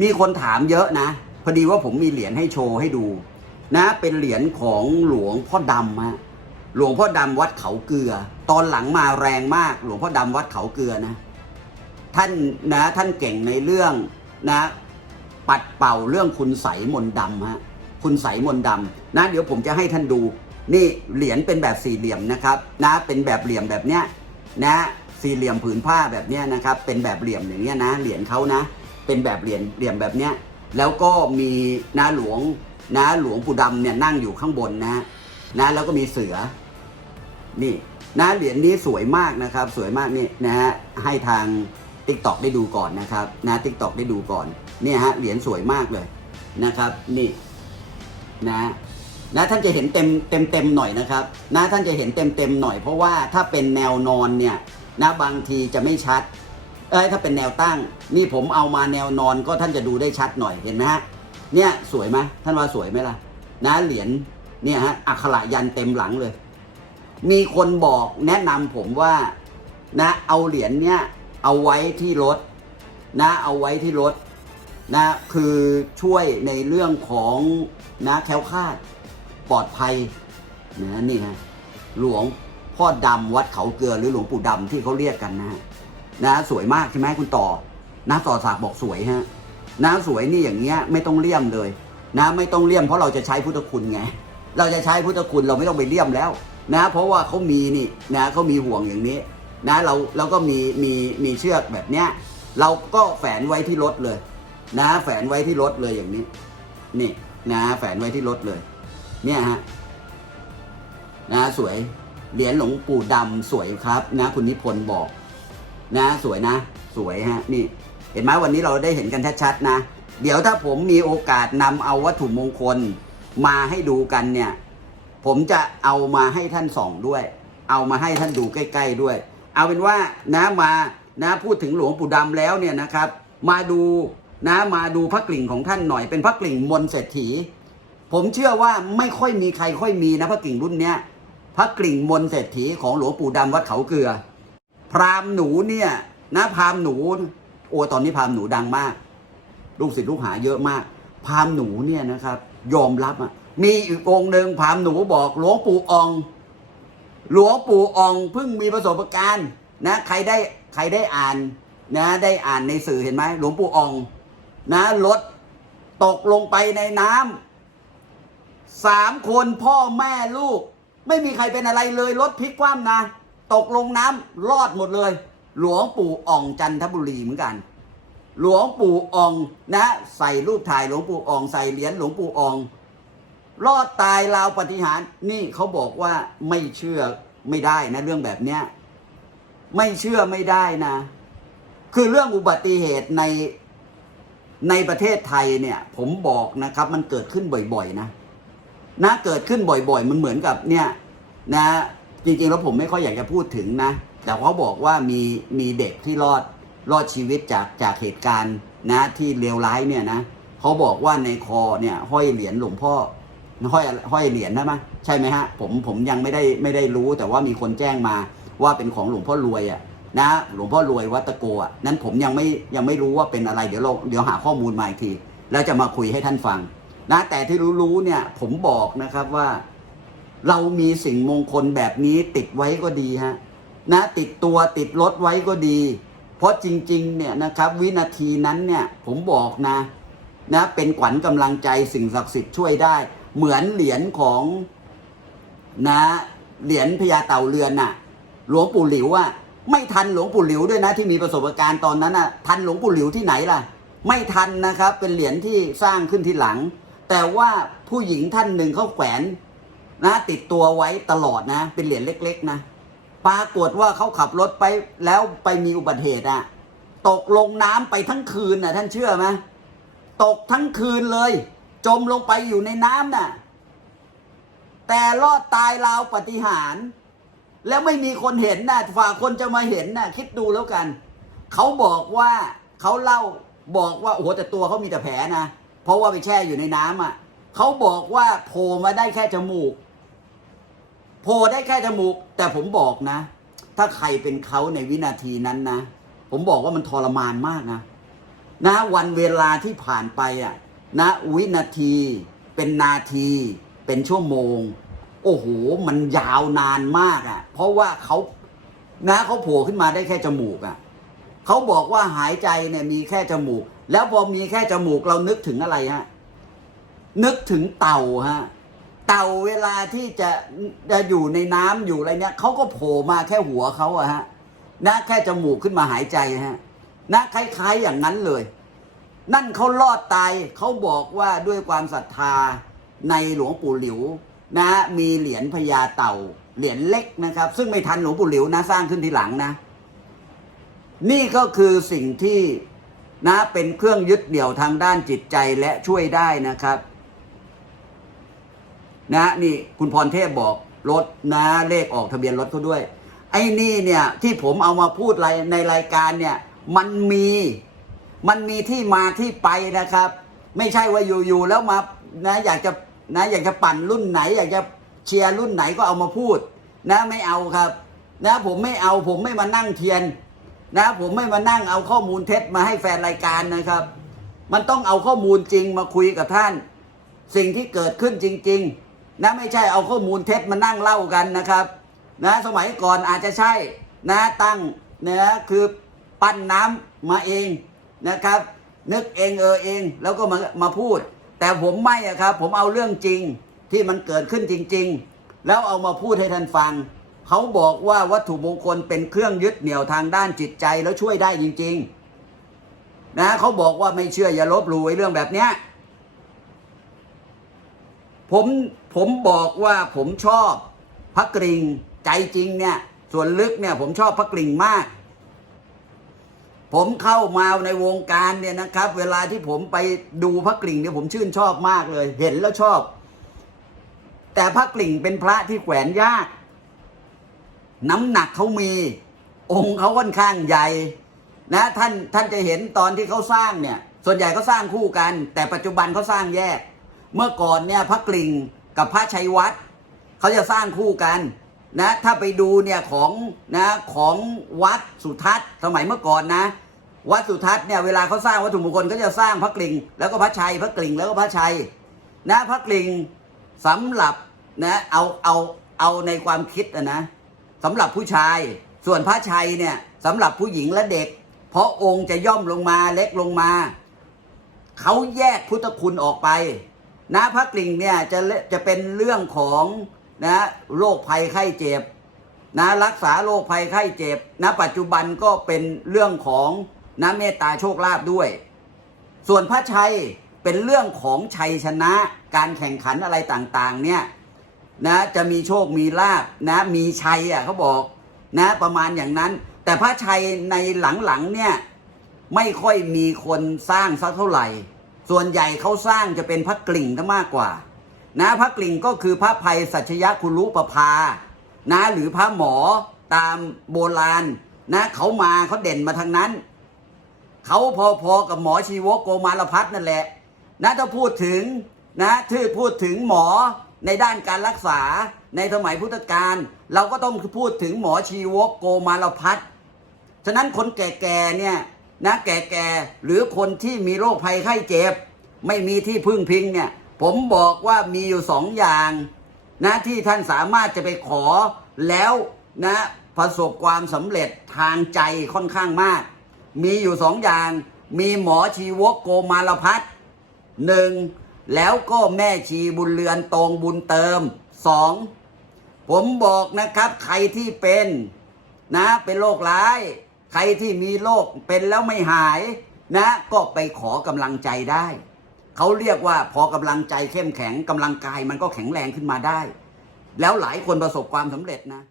มีคนถามเยอะนะ พอดีว่าผมมีเหรียญให้โชว์ให้ดู นะ เป็นเหรียญของหลวงพ่อดำฮะหลวงพ่อดำวัดเขาเกลือ ตอนหลังมาแรงมาก หลวงพ่อดำวัดเขาเกลือนะ ท่านนะท่านเก่งในเรื่องนะ ปัดเป่าเรื่องคุณใสมนดำฮะคุณใสมนดำนะ เดี๋ยวผมจะให้ท่านดู นี่เหรียญเป็นแบบสี่เหลี่ยมนะครับ นะ เป็นแบบเหลี่ยมแบบเนี้ยนะ สี่เหลี่ยมผืนผ้าแบบเนี้ยนะครับ เป็นแบบเหลี่ยมอย่างเงี้ยนะ เหรียญเขานะ เป็นแบบเหรียญเหลี่ยมแบบเนี้ยแล้วก็มีน้าหลวงนะหลวงปู่ดำเนี่ยนั่งอยู่ข้างบนนะนะแล้วก็มีเสือ นี่นะเหรียญนี้สวยมากนะครับ สวยมากนี่นะฮะให้ทาง t ิ k t o k ได้ดูก่อนนะครับ นะ t ิ k t o k ได้ดูก่อนเนี่ยฮะเหรียญสวยมากเลยนะครับนี่นะนะท่านจะเห็นเต็มเต็มเต็มหน่อยนะครับ นะท่านจะเห็นเต็มเต็มหน่อยเพราะว่าถ้าเป็นแนวนอนเนี่ยนะบางทีจะไม่ชัด เอ้ยถ้าเป็นแนวตั้ง นี่ผมเอามาแนวนอนก็ท่านจะดูได้ชัดหน่อยเห็นไหมฮะเนี่ยสวยไหมท่านว่าสวยไหมล่ะ นะเหรียญเนี่ยฮะอักขระยันเต็มหลังเลย มีคนบอกแนะนำผมว่านะเอาเหรียญเนี่ยเอาไว้ที่รถนะเอาไว้ที่รถนะคือช่วยในเรื่องของนะแคล้วคลาดปลอดภัยนะนี่ฮะหลวงพ่อดำวัดเขาเกลือหรือหลวงปู่ดำที่เขาเรียกกันนะฮะ นะสวยมากใช่ไหมคุณต่อนะต่อสากบอกสวยฮะนะสวยนี่อย่างเงี้ยไม่ต้องเลี่ยมเลย นะไม่ต้องเลี่ยมเพราะเราจะใช้พุทธคุณไงเราจะใช้พุทธคุณเราไม่ต้องไปเลี่ยมแล้วนะ เพราะว่าเขามีนี่นะเขามีห่วงอย่างนี้ นะเราเราก็มีมีมีเชือกแบบเนี้ยเราก็แฝนไว้ที่รถเลย นะ แฝนไว้ที่รถเลยอย่างนี้ นี่ นะ แฝนไว้ที่รถเลย เนี่ยฮะนะสวยเหรียญหลวงปู่ดำสวยครับ นะ คุณนิพนธ์บอก นะ สวยนะ สวยฮะนี่ เห็นไหมวันนี้เราได้เห็นกันชัดๆนะ เดี๋ยวถ้าผมมีโอกาสนำเอาวัตถุมงคลมาให้ดูกันเนี่ย ผมจะเอามาให้ท่านส่องด้วย เอามาให้ท่านดูใกล้ ๆด้วย เอาเป็นว่านะมานะพูดถึงหลวงปู่ดำแล้วเนี่ยนะครับ มาดูนะมาดูพระกลิ่งของท่านหน่อยเป็นพระกลิ่งมนเศรษฐี ผมเชื่อว่าไม่ค่อยมีใครค่อยมีนะพระกลิ่งรุ่นเนี้ยพระกลิ่งมนเศรษฐีของหลวงปู่ดำวัดเขาเกลือ พราหมณ์หนูเนี่ยนะพราหมณ์หนู โอ้ตอนนี้พราหมณ์หนูดังมาก ลูกศิษย์ลูกหาเยอะมาก พราหมณ์หนูเนี่ยนะครับ ยอมรับอะมีอีกองค์หนึ่งพราหมณ์หนูบอกหลวงปู่ออง หลวงปู่อองเพิ่งมีประสบการณ์นะใครได้ใครได้อ่านนะได้อ่านในสื่อเห็นไหมหลวงปู่อองนะรถตกลงไปในน้ำสามคนพ่อแม่ลูก ไม่มีใครเป็นอะไรเลยรถพลิกคว่ำนะ ตกลงน้ำรอดหมดเลย หลวงปู่อ่องจันทบุรีเหมือนกัน หลวงปู่อองนะใส่รูปถ่ายหลวงปู่อองใส่เหรียญหลวงปู่อองรอดตายราวปฏิหารนี่เขาบอกว่าไม่เชื่อไม่ได้นะเรื่องแบบเนี้ยไม่เชื่อไม่ได้นะ คือเรื่องอุบัติเหตุในในประเทศไทยเนี่ย ผมบอกนะครับ มันเกิดขึ้นบ่อยๆนะนะเกิดขึ้นบ่อย ๆ มันเหมือนกับเนี่ย นะ จริงๆแล้วผมไม่ค่อยอยากจะพูดถึงนะ แต่เขาบอกว่ามีมีเด็กที่รอดรอดชีวิตจากจากเหตุการณ์นะที่เลวร้ายเนี่ยนะเขาบอกว่าในคอเนี่ยห้อยเหรียญหลวงพ่อห้อยห้อยเหรียญใช่ไหมใช่ไหมฮะผมผมยังไม่ได้ไม่ได้รู้ แต่ว่ามีคนแจ้งมาว่าเป็นของหลวงพ่อรวยอะนะหลวงพ่อรวยวัตโกอะนั้นผมยังไม่ยังไม่รู้ว่าเป็นอะไรเดี๋ยวเราเดี๋ยวหาข้อมูลมาอีกที แล้วจะมาคุยให้ท่านฟังนะแต่ที่รู้ๆเนี่ยผมบอกนะครับว่า เรามีสิ่งมงคลแบบนี้ติดไว้ก็ดีฮะนะติดตัวติดรถไว้ก็ดี เพราะจริงๆเนี่ยนะครับวินาทีนั้นเนี่ยผมบอกนะนะเป็นขวัญกำลังใจสิ่งศักดิ์สิทธิ์ช่วยได้ เหมือนเหรียญของนะเหรียญพญาเต่าเรือนน่ะ หลวงปู่หลิวอะไม่ทันหลวงปู่หลิวด้วยนะที่มีประสบการณ์ตอนนั้นอะทันหลวงปู่หลิวที่ไหนล่ะ ไม่ทันนะครับเป็นเหรียญที่สร้างขึ้นทีหลัง แต่ว่าผู้หญิงท่านหนึ่งเขาแขวน นะติดตัวไว้ตลอดนะ เป็นเหรียญเล็ก ๆ นะปรากฏว่าเขาขับรถไปแล้วไปมีอุบัติเหตุอะตกลงน้ำไปทั้งคืนน่ะ ท่านเชื่อไหมตกทั้งคืนเลย จมลงไปอยู่ในน้ำน่ะ แต่รอดตายราวปฏิหารแล้วไม่มีคนเห็นน่ะฝ่าคนจะมาเห็นน่ะ คิดดูแล้วกัน เขาบอกว่าเขาเล่าบอกว่าโอ้โหแต่ตัวเขามีแต่แผลนะเพราะว่าไปแช่อยู่ในน้ำอะเขาบอกว่าโผล่มาได้แค่จมูก โผล่ได้แค่จมูก แต่ผมบอกนะ ถ้าใครเป็นเขาในวินาทีนั้นนะ ผมบอกว่ามันทรมานมากนะ นะ วันเวลาที่ผ่านไปอะนะวินาทีเป็นนาทีเป็นชั่วโมง โอ้โห มันยาวนานมากอะ เพราะว่าเขานะเขาโผล่ขึ้นมาได้แค่จมูกอะเขาบอกว่าหายใจเนี่ยมีแค่จมูก แล้วพอมีแค่จมูกเรานึกถึงอะไรฮะนึกถึงเต่าฮะ เต่าเวลาที่จะจะอยู่ในน้ำอยู่อะไรเนี่ยเขาก็โผล่มาแค่หัวเขาอะฮะนะแค่จมูกขึ้นมาหายใจฮะนะคล้าย ๆอย่างนั้นเลย นั่นเขารอดตายเขาบอกว่าด้วยความศรัทธาในหลวงปู่หลิวนะ มีเหรียญพญาเต่า เหรียญเล็กนะครับ ซึ่งไม่ทันหลวงปู่หลิวนะสร้างขึ้นทีหลังนะ นี่ก็คือสิ่งที่นะเป็นเครื่องยึดเหนี่ยวทางด้านจิตใจและช่วยได้นะครับ นะนี่คุณพรเทพบอกรถนะเลขออกทะเบียนรถเขาด้วย ไอ้นี่เนี่ยที่ผมเอามาพูดไรในรายการเนี่ยมันมีมันมีที่มาที่ไปนะครับ ไม่ใช่ว่าอยู่ๆแล้วมานะอยากจะนะอยากจะปั่นรุ่นไหน อยากจะเชียร์รุ่นไหนก็เอามาพูด นะไม่เอาครับ นะผมไม่เอาผมไม่มานั่งเทียน นะผมไม่มานั่งเอาข้อมูลเท็จมาให้แฟนรายการนะครับ มันต้องเอาข้อมูลจริงมาคุยกับท่าน สิ่งที่เกิดขึ้นจริง ๆ นะไม่ใช่เอาข้อมูลเท็จมานั่งเล่ากันนะครับนะสมัยก่อนอาจจะใช่นะตั้งนะคือปั้นน้ำมาเองนะครับ นึกเองเออเองแล้วก็มามาพูด แต่ผมไม่อะครับ ผมเอาเรื่องจริงที่มันเกิดขึ้นจริง ๆ แล้วเอามาพูดให้ท่านฟังเขาบอกว่าวัตถุมงคลเป็นเครื่องยึดเหนี่ยวทางด้านจิตใจแล้วช่วยได้จริง ๆ นะเขาบอกว่าไม่เชื่ออย่าลบหลู่ไอ้เรื่องแบบเนี้ย ผมผมบอกว่าผมชอบพระกริ่งใจจริงเนี่ย ส่วนลึกเนี่ย ผมชอบพระกริ่งมาก ผมเข้ามาในวงการเนี่ยนะครับ เวลาที่ผมไปดูพระกริ่งเนี่ยผมชื่นชอบมากเลย เห็นแล้วชอบ แต่พระกริ่งเป็นพระที่แขวนยาก น้ำหนักเขามี องค์เขาค่อนข้างใหญ่นะท่านท่านจะเห็นตอนที่เขาสร้างเนี่ย ส่วนใหญ่เขาสร้างคู่กัน แต่ปัจจุบันเขาสร้างแยก เมื่อก่อนเนี่ยพระกลิ่งกับพระชัยวัดเขาจะสร้างคู่กันนะถ้าไปดูเนี่ยของนะของวัดสุทัศน์สมัยเมื่อก่อนนะ วัดสุทัศน์เนี่ยเวลาเขาสร้างวัตถุมงคลก็จะสร้างพระกลิ่ง แล้วก็พระชัยพระกลิ่งแล้วก็พระชัยนะพระกลิ่งสำหรับนะเอาเอาเอาในความคิดนะสำหรับผู้ชาย ส่วนพระชัยเนี่ยสำหรับผู้หญิงและเด็ก เพราะองค์จะย่อมลงมาเล็กลงมา เขาแยกพุทธคุณออกไป นะพระกลิ่งเนี่ยจะเลจะเป็นเรื่องของนะโรคภัยไข้เจ็บนะรักษาโรคภัยไข้เจ็บนะปัจจุบันก็เป็นเรื่องของนะเมตตาโชคลาภด้วย ส่วนพระชัยเป็นเรื่องของชัยชนะการแข่งขันอะไรต่างๆเนี่ยนะจะมีโชคมีลาบนะมีชัยอะเขาบอกนะประมาณอย่างนั้น แต่พระชัยในหลังๆเนี่ยไม่ค่อยมีคนสร้างสักเท่าไหร่ ส่วนใหญ่เขาสร้างจะเป็นพระกลิ่งซะมากกว่า นะพระกลิ่งก็คือพระภัยสัชยคุรุปภา นะหรือพระหมอตามโบราณ นะเขามาเขาเด่นมาทางนั้น เขาพอๆกับหมอชีวกโกมารพัฒนั่นแหละ นะถ้าพูดถึงนะที่พูดถึงหมอในด้านการรักษาในสมัยพุทธกาลเราก็ต้องพูดถึงหมอชีวกโกมารพัฒฉะนั้นคนแก่ๆเนี่ย นะแก่ๆหรือคนที่มีโรคภัยไข้เจ็บ ไม่มีที่พึ่งพิงเนี่ย ผมบอกว่ามีอยู่สองอย่างนะที่ท่านสามารถจะไปขอแล้วนะประสบความสำเร็จทางใจค่อนข้างมาก มีอยู่สองอย่าง มีหมอชีวกโกมารพัฒหนึ่งแล้วก็แม่ชีบุญเรือนตรงบุญเติมสองผมบอกนะครับใครที่เป็นนะเป็นโรคร้าย ใครที่มีโรคเป็นแล้วไม่หายนะ ก็ไปขอกำลังใจได้ เขาเรียกว่าพอกำลังใจเข้มแข็งกำลังกายมันก็แข็งแรงขึ้นมาได้ แล้วหลายคนประสบความสำเร็จนะ